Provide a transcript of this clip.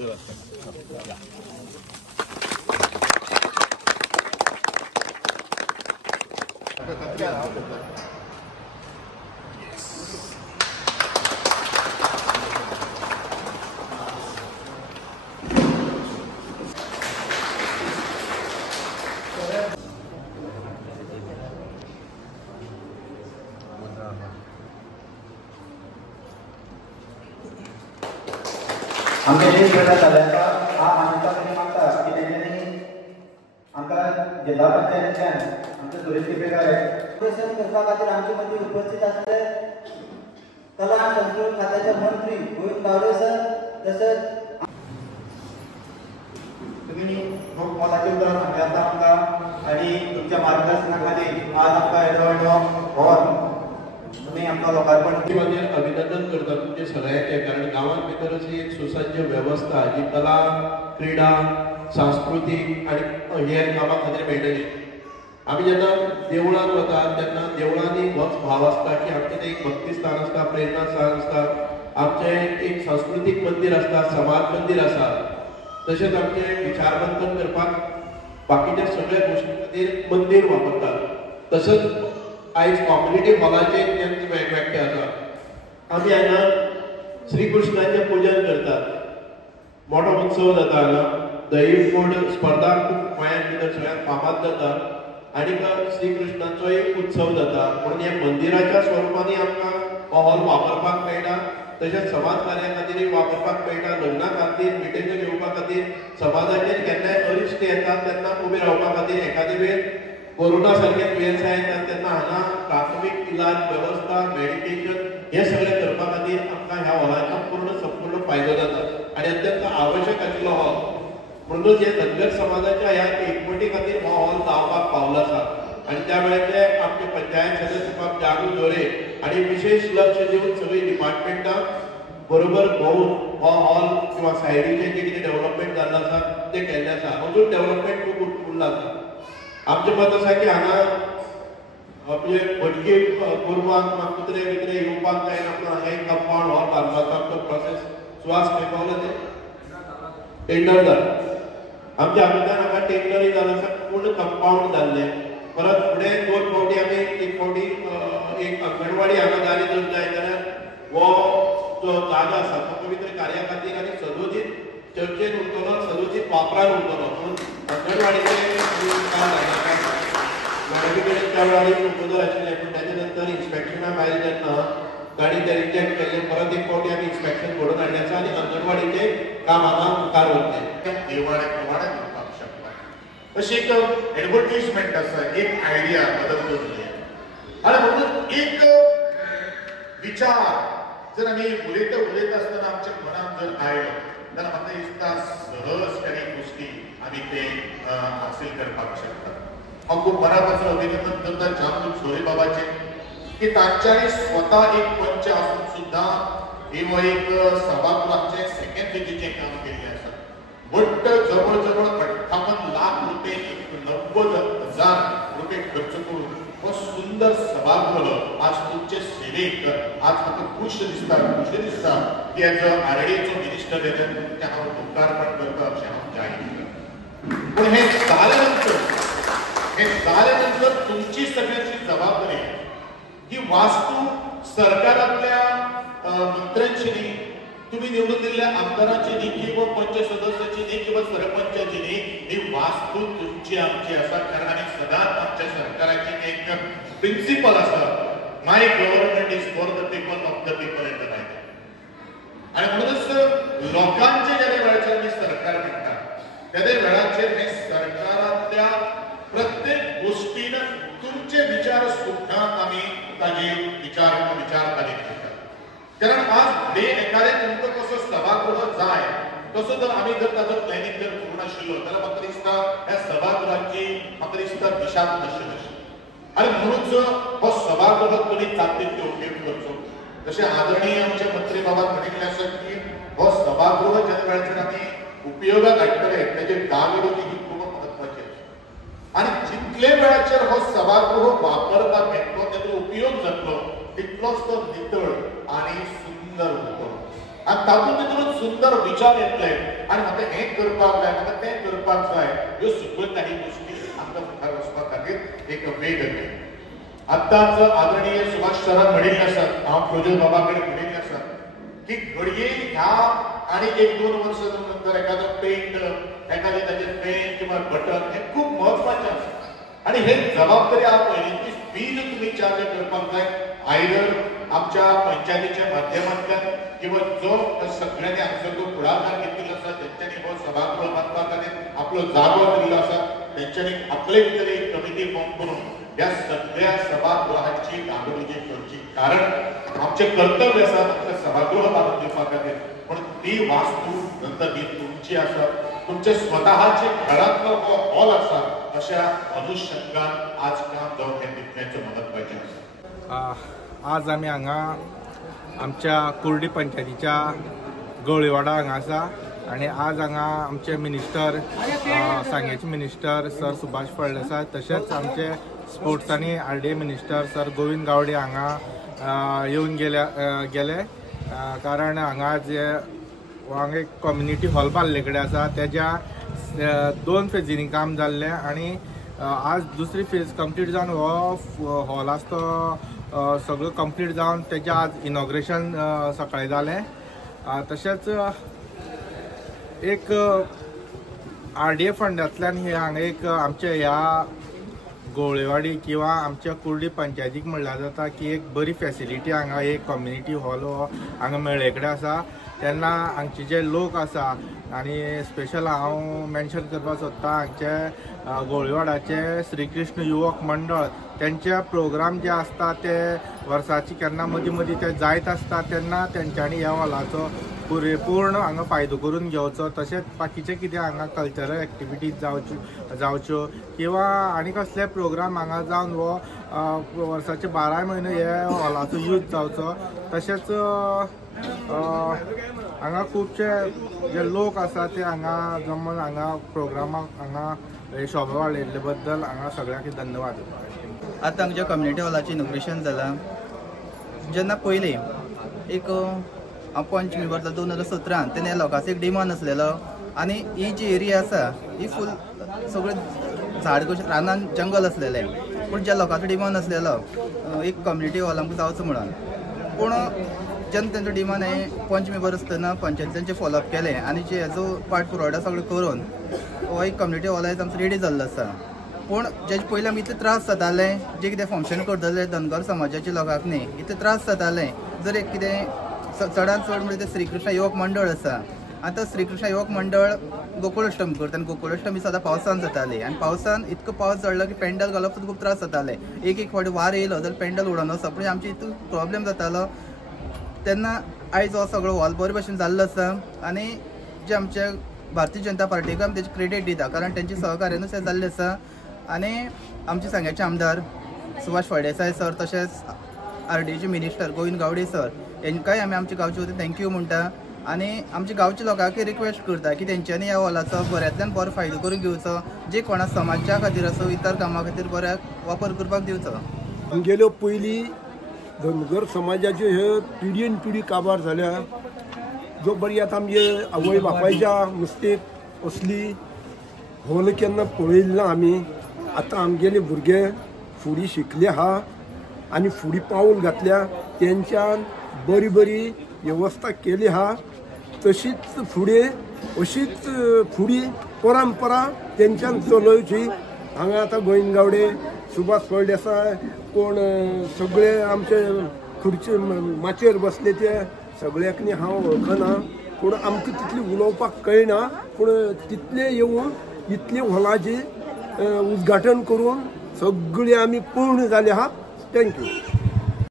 सुंदर असतात. आमच्या जे खेळ झाल्याचा हा आमचा तरी मागता की त्यांनी आमका जिल्हा पंचायतीच्यान आमचे सुरेश केपेकर ऑपरेशन करपा खातीर आमचे मध्ये उपस्थित असले कला आणि संस्कृती खात्याचे मंत्री गोविंद गावडे सर तसेच तुम्ही खूप मोलाचे उतर सांगता आमका आणि तुमच्या मार्गदर्शनाखाली आज आमका येदो हॉल तुम्ही आमका लोकार्पण अभिनंदन करता तुमचे सगळ्यांचे, कारण गावात भितर अशी एक सुसज्ज व्यवस्था जी कला क्रीडा सांस्कृतिक आणि हेर कामां खातीर मेळटली. आमी जेन्ना देवळांत वतात तेन्ना देवळांनी होच भाव आसता की आमचें एक भक्तीस्थान आसता, प्रेरणा स्थान आसता, आमचें एक सांस्कृतिक मंदिर आसता, समाज मंदिर आसा. तशेंच आमचें विचारमंथन करपाक बाकीच्या सगळ्या गोश्टी खातीर मंदिर वापरतात. तसंच आयज कम्युनिटी हॉलाचे व्याख्या आसा. आमी हांगा श्री कृष्णाचें पुजन करतात, मोठो उत्सव जाता हांगा. दही फोड स्पर्धा खूब गोंयांत भितर सगळ्यांत फामाद जाता आनी श्री कृष्णाचोय उत्सव जाता. म्हणून ह्या मंदिराच्या स्वरुपांनी आमकां हो हॉल वापरपाक मेळटा. तशेंच समाज कार्या खातीर वापरपाक मेळटा, लग्ना खातीर मिटिंगो घेवपा खातीर, समाजाचेर केन्नाय अरिश्ट येतात तेन्ना उबे रावपा खातीर. एखादे वेळ कोरोना सारखे दुयेंसां येतात तेन्ना हांगा प्राथमीक इलाज वेवस्था मेडिकेशन हे सगळें करपा खातीर आमकां ह्या हॉलाचो संपूर्ण फायदो जाता आनी अत्यंत आवश्यक आशिल्लो हॉल. म्हणूनच हे धनगर समाजाच्या ह्या एकवटी खातीर हो हॉल जावपाक पावलो आसा. आनी त्या वेळाचे आमचे पंचायत सदस्य बाब जागू जोरे आनी विशेष लक्ष दिवन सगळीं डिपार्टमेंटां बरोबर भोंवून हो हॉल किंवा सायडीचे जे कितें डेव्हलपमेंट जाल्लो आसा तें केल्लें आसा. अजून डेव्हलपमेंट खूब उरला आसा. आमचें मत आसा की हांगा म्हणजे भटके गोरवांक वा कुत्रे बित्रे येवपाक जायना म्हणून हांगा एक कंपाउंड हॉल बांदपाचो आमचो प्रोसेस सुवास खंय पावलो तें टेंडर जाला. आमच्या हमीदान हांगा टेंडरय जालें आसा, पूर्ण कंपाउंड जाल्लें. परत फुडें 2 फावटी आमी एक फावटी एक अंगणवाडी हांगा जाली जर जाय जाल्यार हो जो जागो आसा तो पवित्र कार्या खातीर आनी सदोजीत चर्चेन उरतलो, सदोजीत वापरान उरतलो. म्हणून अंगणवाडीचें काम जाता. मॅडमी कडेन त्या वेळार प्रपोजल आशिल्लें, पूण ताचे नंतर इन्स्पेक्शनाक आयलें तेन्ना तांणी तें रिजेक्ट केल्लें. परत एक फावटी आमी इन्स्पेक्शन घडोवन हाडलें आसा आनी अंगणवाडीचें काम हांगा मुखार वतलें. देवाडे करपाक शकता. अशी एक एडवर्टाइजमेंट आसा, एक आयडिया बदल करूंक आनी म्हणून एक विचार जर आमी उलयता आसतना आमच्या मनांत जर आयलो जाल्यार म्हाका दिसता सहज काही गोश्टी आमी ते हासील करपाक शकतात. हांव खूब मना पासून अभिनंदन करता जामदूत जोरे बाबाचे की तांच्यांनी स्वता एक पंच आसून सुद्दां हो एक सभागृहाचें सेकंड फेजीचें काम केल्लें आसा. बट जवळ जवळ 58 लाख रुपये 90,000 रुपये खर्च करून हो सुंदर सभागृह आज तुमचे सेवेक आज म्हाका खुशी दिसता की एज आरडीएचो मिनिस्टर ते हांव लोकार्पण करता अशें हांव जाहीर करता. पूण हे जाल्यानंतर तुमची सगळ्यांची जबाबदारी ही वास्तू सरकारातल्या मंत्र्यांची न्ही, तुम्ही निवडून दिल्ल्या आमदारांची न्ही किंवा पंचायत सदस्याची न्ही किंवा सरपंचाची न्ही, ही वास्तू तुमची आमची आसा. कारण सदांच आमच्या सरकाराची एक प्रिन्सिपल आसा, my government is for the people of the people at the time. आणि म्हणूनच लोकांचे ज्या वेळाचेर आमी सरकार म्हणटा त्या वेळाचेर हे सरकारातल्या प्रत्येक गोष्टीन तुमचे विचार सुद्धा आमी ताजे विचार खाली करतात. कारण आज फुडें एखादे तुमकां कसो सभागृह जाय तसो जर आमी जर ताजो प्लॅनिंग जर करूं नाशिल्लो जाल्यार म्हाका दिसता ह्या सभागृहाची म्हाका दिसता दिशाच नाशिल्ली. आनी म्हणूनच हो सभागृह तुमी तातडीन उपयोग करचो. जशें आदरणीय आमचे मंत्री बाबान म्हणिल्लें आसा की हो सभागृह ज्या वेळाचेर आमी उपयोगाक हाडटले तेजे दावेली ही खूब म्हत्वाची आसा. आनी जितले वेळाचेर हो सभागृह वापरपाक येतलो तेजो उपयोग जातलो तितलोच तो नितळ आनी सुंदर उरतलो. आणि तातूंत भितर सुंदर विचार येतले आणि म्हाका हें करपाक जाय म्हाका तें करपाक जाय ह्यो सगळ्यो काही गोष्टी आमकां मुखार वचपा खातीर एक वेग आसा. आतांच आदरणीय सुभाष सरान म्हणिल्लें आसात, हांव प्रज्वल बाबा कडेन म्हणिल्लें आसा की घडये ह्या आणि 1-2 वर्सां नंतर एखादो पेंट एखादें ताचें पेन किंवा बटन हें खूब महत्वाचें आसा आणि हे जबाबदारी हांव पयलींचीच बीज तुमी चार्ज करपाक जाय. आयदर आमच्या पंचायतीच्या माध्यमांतल्यान किंवा जो सगळ्यांनी हांगसर जो फुडाकार घेतिल्लो आसा तेंच्यांनी हो सभागृह बांदपा खातीर आपलो जागो दिल्लो आसा, तेंच्यांनी आपले भितर एक कमिटी फॉर्म करून ह्या सगळ्या सभागृहाची डागडुजी करची. कारण आमचें कर्तव्य आसा आमच्या सभागृह बांदून दिवपा खातीर, पूण ती वास्तू नंतर ही तुमची आसा, तुमचे स्वतःचे घरांतलो हो हॉल आसा अशा अनुषंगान आज काम जावन हें दितल्याचें महत्वाचें आसा. आज आमी हांगा आमच्या कुर्डी पंचायतीच्या गवळीवाडा हांगा आसा आणि आज हांगा आमचे मिनिस्टर सांग्याचे मिनिस्टर सर सुभाष फळडे आसा, तशेंच आमचे स्पोर्ट्स आनी RDA minister sir Govind Gaude हांगा येवन गेले कारण हांगा जे हांगा एक कम्युनिटी हॉल बांदले कडेन आसा तेज्या 2 फेजींनी काम जाल्लें आणि आज दुसरी फेज कंप्लीट जावन हो हॉल आसा तो सगळो कंप्लीट जावन तेजें आज इनॉग्रेशन सकाळीं जालें. तशेंच एक RDA फंडांतल्यान हे हांगा एक आमच्या ह्या गवळेवाडी किंवा आमच्या कुर्डी पंचायतीक म्हणल्यार जाता की एक बरी फॅसिलिटी हांगा एक कम्युनिटी हॉल हो हांगा मेळ्ळे कडेन आसा. तेन्ना हांगचे जे लोक आसा आनी स्पेशल हांव मेन्शन करपाक सोदता हांगचे गवळीवाडाचे श्री कृष्ण युवक मंडळ तेंचे प्रोग्राम जे आसता ते वर्साची केन्ना मदीं मदीं ते जायत आसता तेन्ना तेंच्यांनी ह्या हॉलाचो पुरेपूर्ण हांगा फायदो करून घेवचो. तशेंच बाकीचे कितें हांगा कल्चरल एक्टिविटीज जावच्यो किंवा आनी कसले प्रोग्राम हांगा जावन हो वर्साचे 12 म्हयने हे हॉलाचो यूज जावचो. तशेंच हांगा खुबशे जे लोक आसा ते हांगा जमून हांगा प्रोग्रामाक हांगा शोभा वाडयल्ले बद्दल हांगा सगळ्यांक धन्यवाद. आतां आमच्या कम्युनिटी हॉलाचें इनॉग्रेशन जालां. जेन्ना पयलीं एक हांव पंचमी वर्सा 2017 तेन्ना ह्या लोकांचो एक डिमांड आसलेलो आनी ही जी एरिया आसा ही फूल सगळें झाड कशें रानान जंगल आसलेलें, पूण ज्या लोकांचो डिमांड आसलेलो एक कम्युनिटी हॉल आमकां जावचो म्हणून. पूण जेन्ना तेंचो डिमांड हांवें पंचमी वर्स आसतना पंचायतीचें फॉलोअप केलें आनी जे हेजो पाठपुरावो सगळें करून हो एक कम्युनिटी हॉल आयज आमचो रेडी जाल्लो आसा. पूण जेचे पयलीं आमी इतले त्रास जाताले जे कितें फंक्शन करताले धनगर समाजाच्या लोकांक न्ही इतले त्रास जाताले. जर एक कितें चडांत चड म्हणजे ते श्रीकृष्ण युवक मंडळ आसा. आतां श्रीकृष्ण युवक मंडळ गोकुळाष्टमी करता आनी गोकुळाष्टमी सदां पावसान जाताली आनी पावसान इतको पावस चडलो की पेंडल घालप सुद्दां खूब त्रास जाताले. एक फावटी वार येयलो जाल्यार पेंडल उडोन वचप म्हणजे आमचे इतलो प्रॉब्लेम जातालो. तेन्ना आयज हो सगळो हॉल बरे भशेन जाल्लो आसा आनी जे आमचे भारतीय जनता पार्टीक आमी तेजे क्रेडीट दिता कारण तेंचे सहकार्यानूच हे जाल्ले आसा. आनी आमचे सांग्याचे आमदार सुभाष फळदेसाय सर तशेंच RDAचे मिनिस्टर गोविंद गावडे सर हेंकांय आमी आमच्या गांवचे वतीन थँक्यू म्हणटा आनी आमच्या गांवच्या लोकांकय रिक्वेस्ट करता की तेंच्यांनी ह्या हॉलाचो बऱ्यांतल्यान बरो फायदो करून घेवचो, जे कोणा समाजा खातीर असो इतर कामां खातीर बऱ्याक वापर करपाक दिवचो. आमगेल्यो पयलीं धनगर समाजाच्यो ह्यो पिडयेन पिडी काबार जाल्या. जो बरी आतां आमगे आवय बापायच्या मस्तेक असली हॉल केन्ना पळयली ना आमी. आतां आमगेले भुरगे फुडें शिकले आहा आनी फुडें पावल घातल्या तेंच्यान बरी बरी वेवस्था केली आहा. तशीच फुडें अशीच फुडें परंपरा तेंच्यान चलोवची. हांगा आतां गोविंद गावडे सुभाष फळदेसाय कोण सगळे आमचे खुर्चे माचयेर बसले ते सगळ्यांनी हांव वळखना पूण आमकां तितलें उलोवपाक कळना. पूण तितले येवन इतले हॉलाचें उद्घाटन करून सगळे आमी पूर्ण जाले आहा. थँक्यू.